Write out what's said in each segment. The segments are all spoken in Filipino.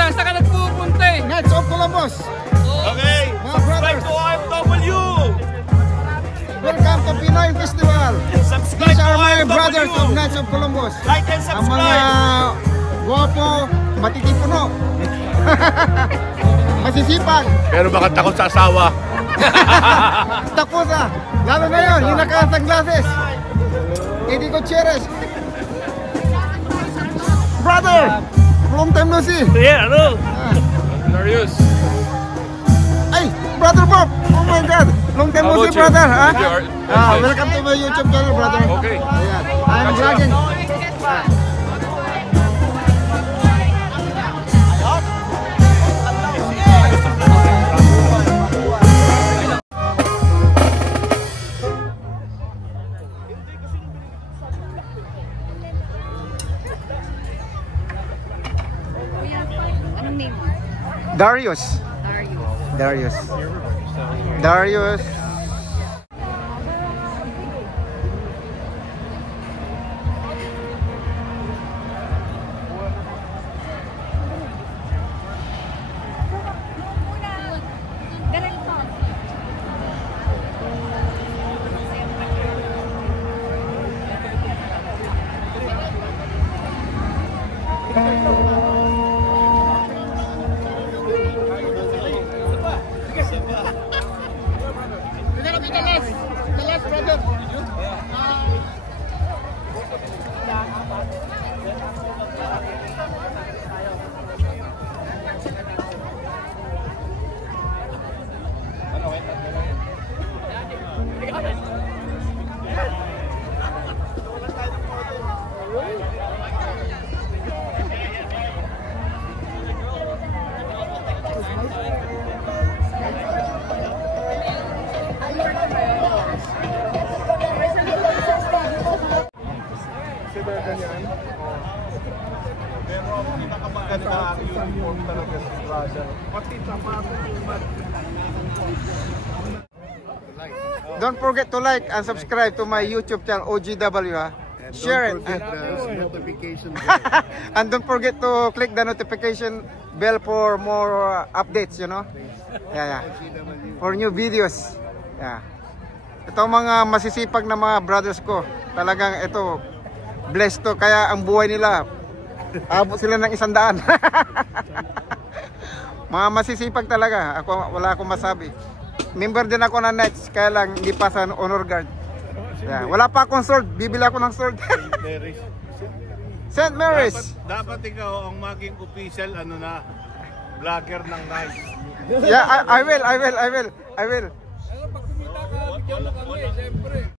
Saan ka nagpupunta eh? Knights of Columbus. Okay, subscribe to OFW. Welcome to Pinoy Festival. Subscribe These to are my OFW. brothers of Knights of Columbus. Like and Ang mga subscribe. guwapo, matitipuno. Masisipag. Pero baka takot sa asawa. Takot ah. Lalo na yun, yung naka-sunglasses. Eddie Gutierrez. Brother! Long time no see. Yeah, ano? Darius. Ay, Brother Bob! Oh my God! Long time no see, brother. Welcome to my YouTube channel, brother. Okay. Ayan. I'm vlogging. Anong name? Darius. Darius. Darius. The last brother. Don't forget to like and subscribe to my YouTube channel OGW. Share it. Notification And don't forget to click the notification bell for more updates, you know. Yeah. For new videos. Yeah. Ito mga masisipag na mga brothers ko. Talagang ito blessed to, kaya ang buhay nila abot sila ng 100. Mga masisipag talaga. Wala akong masabi. Member din ako ng Knights, kaya lang hindi pa sa honor guard. Yeah. Wala pa akong sword, bibili ako ng sword. St. Mary's. Dapat ikaw ang maging official vlogger ng Knights. Yeah, I will. Pag kumita ka, bigyan mo kami, siyempre.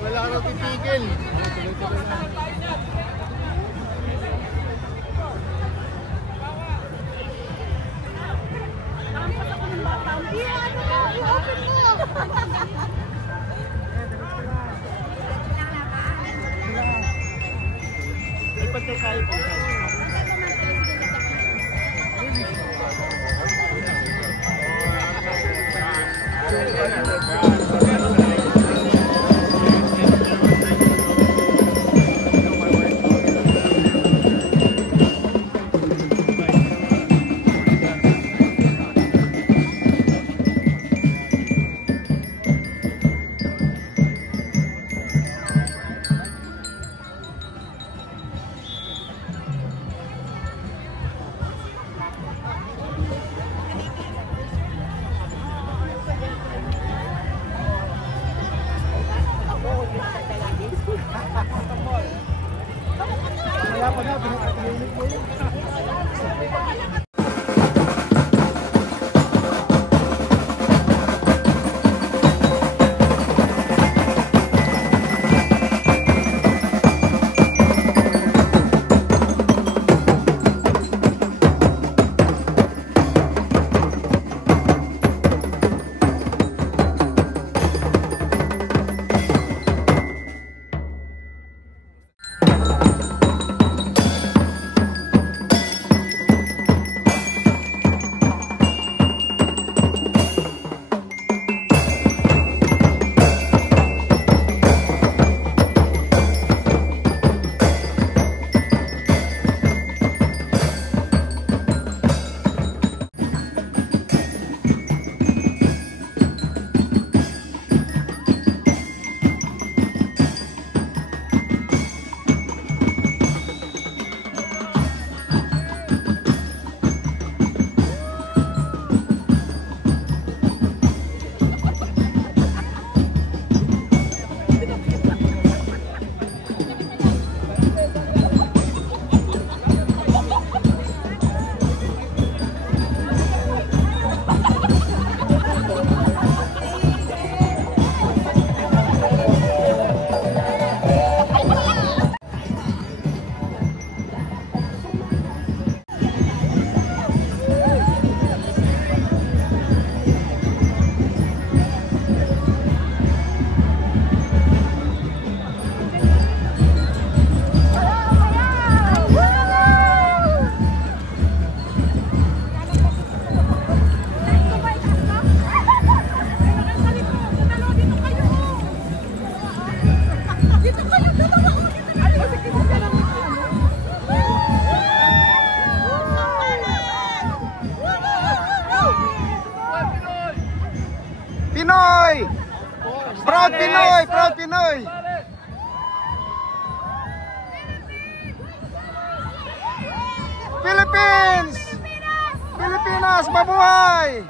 Wala ka titigil. Pinoy! Proud Pinoy! Proud Pinoy! Philippines! Pilipinas, mabuhay!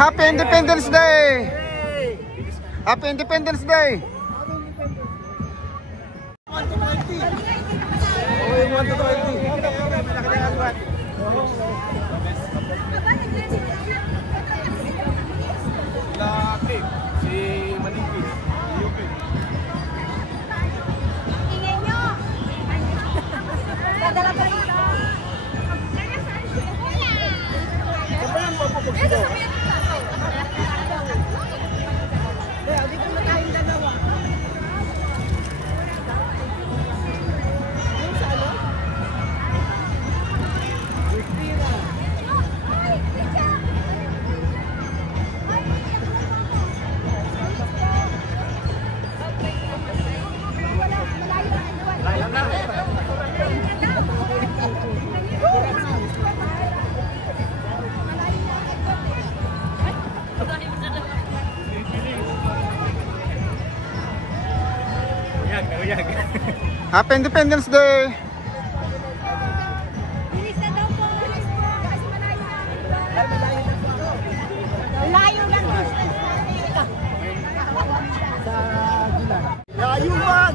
Happy Independence Day! Happy Independence Day! Si Manipis. Ingay nyo! Dadala pa rin ka! Dito na tayong dalawa. Happy Independence Day! Bilis na daw po! Layo lang distance natin. Layo ba?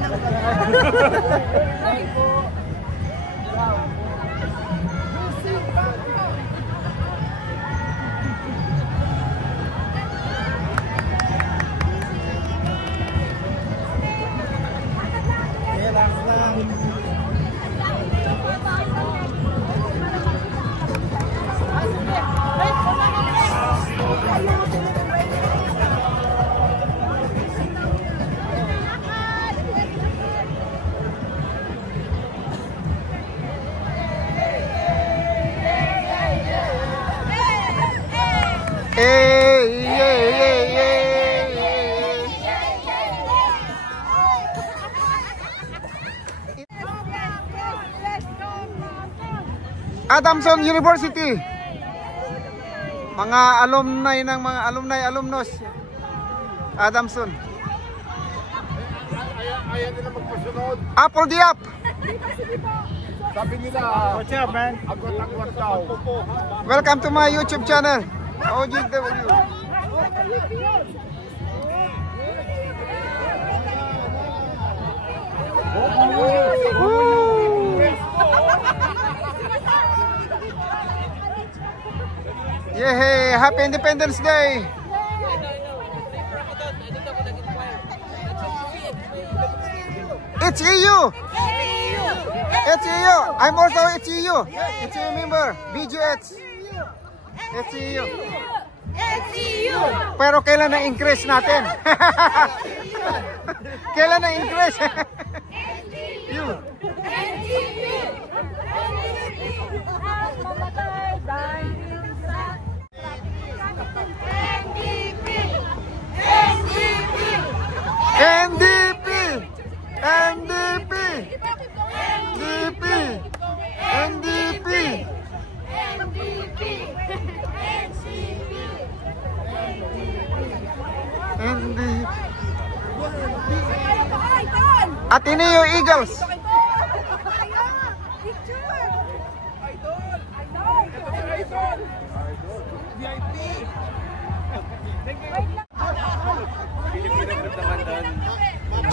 Adamson University. Mga alumni ng mga alumnus. Adamson. Ayaw nila magpasunod. Apple the up. Sabi nila, what's up, man? Agwat-agwat daw. Welcome to my YouTube channel. OGW. Yeah, happy Independence Day. It's EU. It's EU. I'm also it's EU. It's EU member. BGH. It's EU. Pero kailan na increase natin? Kailan na increase? You. NDP! NDP! NDP! NDP! NDP! Ateneo Eagles!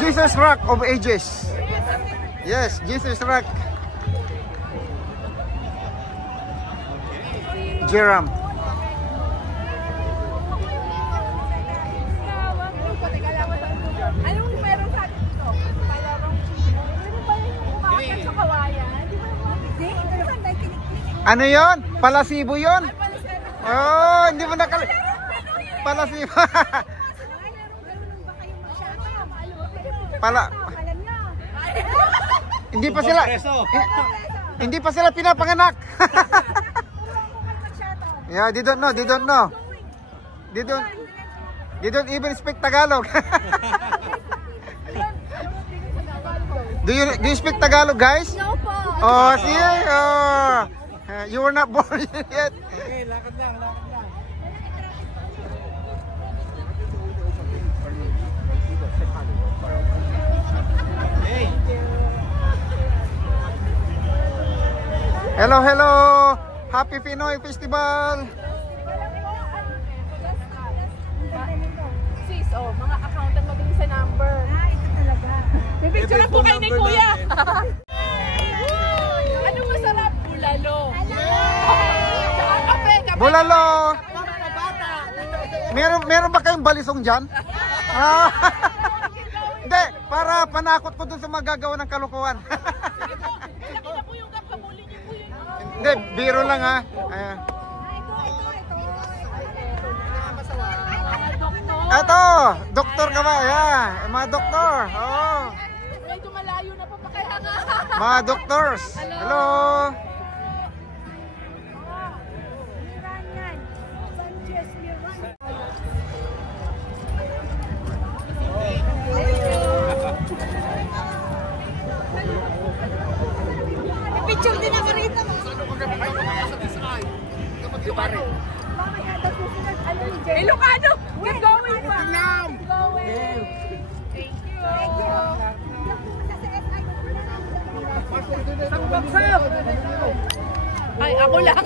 Jesus Rock of Ages. Yes, Jesus Rock. Jerome. Anong meron sa dito? Palarong ano ba yung umakyat sa kawayan? Ano yon? Palasibo yon? Oh, hindi mo nakal... Palasibo. Pala. Hindi pa sila. Hindi pa sila pinapanganak. Yeah, they don't know. They don't know. They don't even speak Tagalog. Do you speak Tagalog, guys? No po. Oh, see? Oh, you were not born yet. Okay, lakad lang, lakad lang. Hello, hello. Happy Pinoy Festival. Sis, oh, mga accountant magaling sa number. Ito talaga. Pipicture lang po kayo ni Kuya. Anong masarap? Bulalo. Tsaka kape. Bulalo. Meron ba kayong balisong dyan? Ah. Hindi, para panakot ko dun sa magagawa ng kalukuhan. Hindi, biro lang ha. Ayan. Ito, doktor ka ba? Ayan, mga doktor. Oh. Medyo malayo na po pa kaya nga. Mga doctors. Hello. Picture din ako rito. Ilocano! Keep going pa! Keep going! Thank you! Bagsak! Ay, ako lang!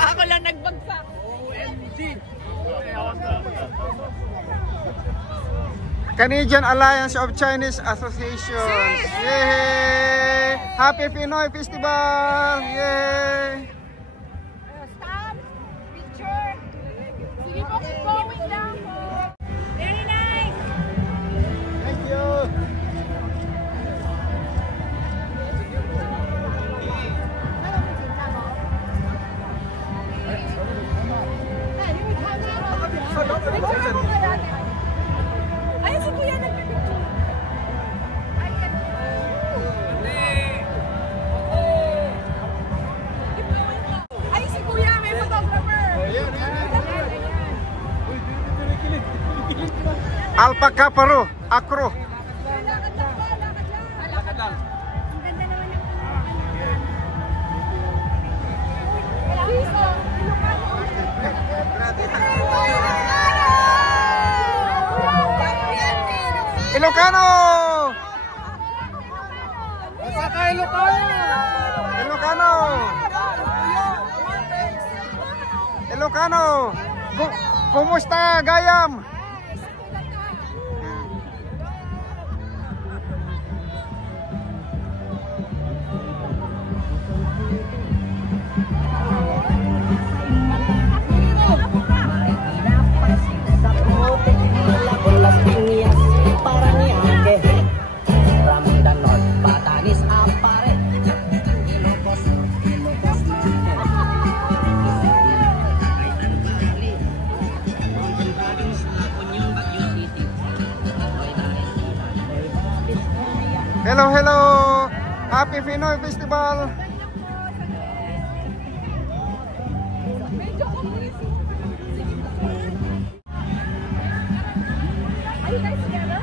Ako lang nagbagsak! OMG! Canadian Alliance of Chinese Associations. Yay! Happy Pinoy Festival! Yay! Stop! Picture! Sige po, keep going lang po! Very nice! Thank you! Picture ako ka natin! Ay, si Kuya nagpipicture! Ay, ay, si Kuya, may photographer! Alpaca Paro, Acro. Lakad lang po, lakad lang! Lakad lang. Ang ganda naman yung Piso! Ilocano! Saka Ilocano! Ilocano! Ilocano! Kumusta, Gayam? Hello, hello! Happy Pinoy Festival! Medyo confusing. Are you guys together?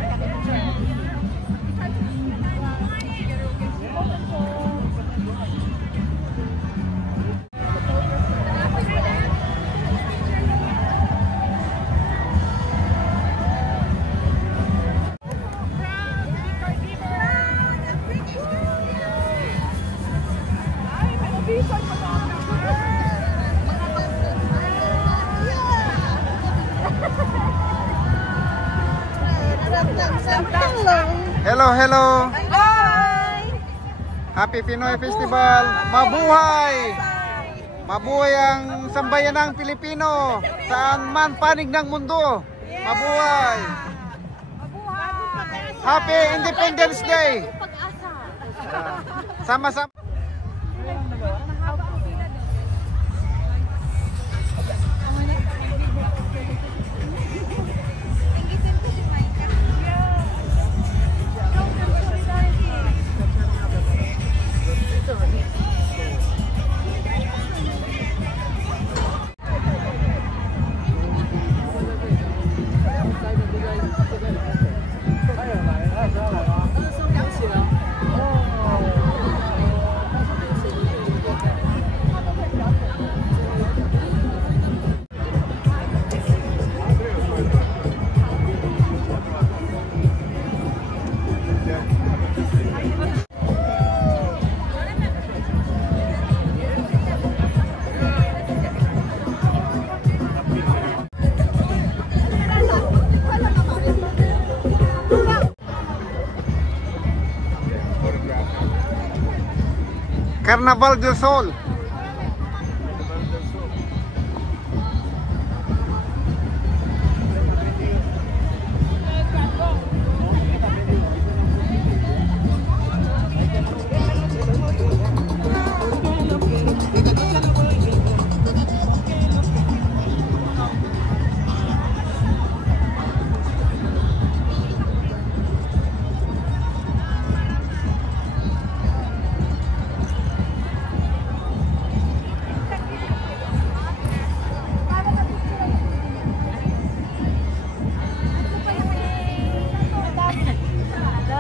Hello, hello! Bye! Happy Pinoy Festival! Mabuhay! Mabuhay ang sambayanang Pilipino! Saan man panig ng mundo! Mabuhay! Happy Independence Day! Sama-sama! Carnaval del Sol.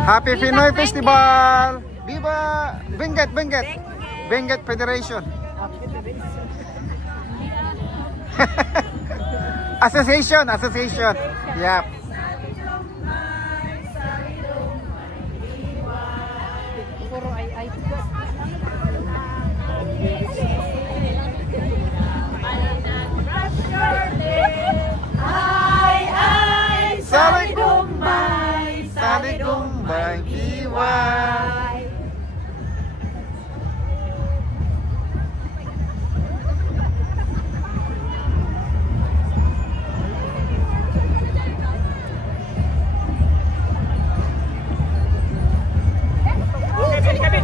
Happy Pinoy Festival! Viva Benguet, Benguet! Benguet Federation. Association, association. Yep. Sali Gumbay, Sali Gumbay, Iway. Kevin.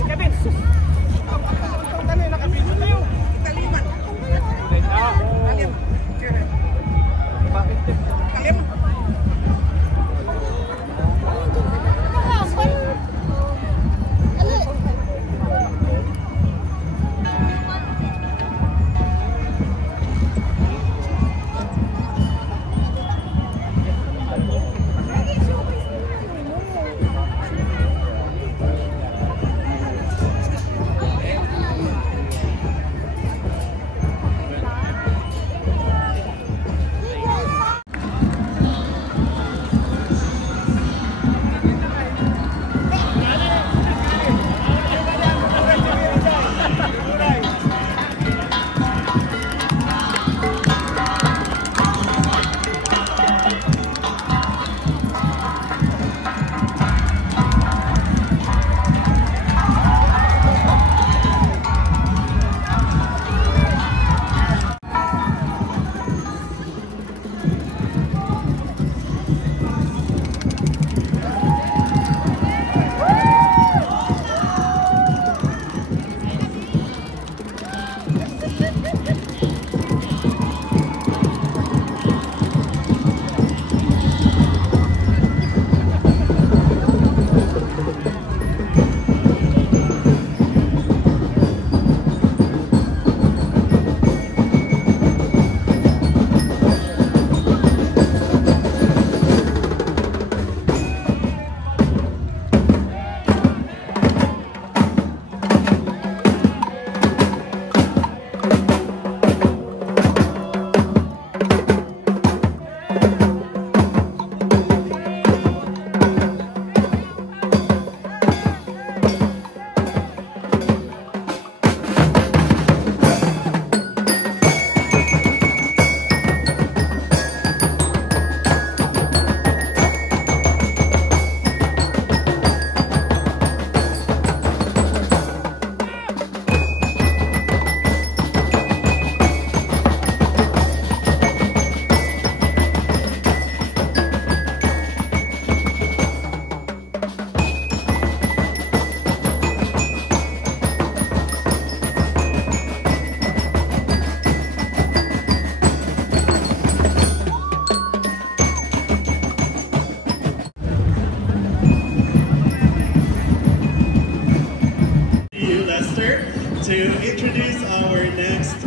To introduce our next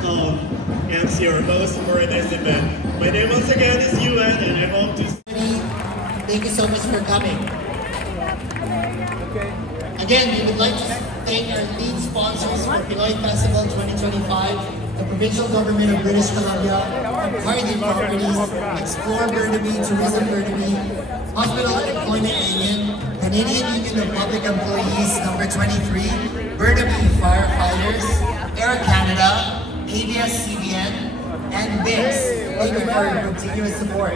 MC or host for this event. My name once again is Yuan, and I hope to... Thank you so much for coming. Again, we would like to thank our lead sponsors for Pinoy Festival 2025, the Provincial Government of British Columbia, Hardy Properties, Explore Burnaby, Tourism Burnaby, Hospital Employment Union, Canadian Union of Public Employees number 23, Burnaby Firefighters, Air Canada, ABS-CBN, and BIX. Thank you for your continuous support.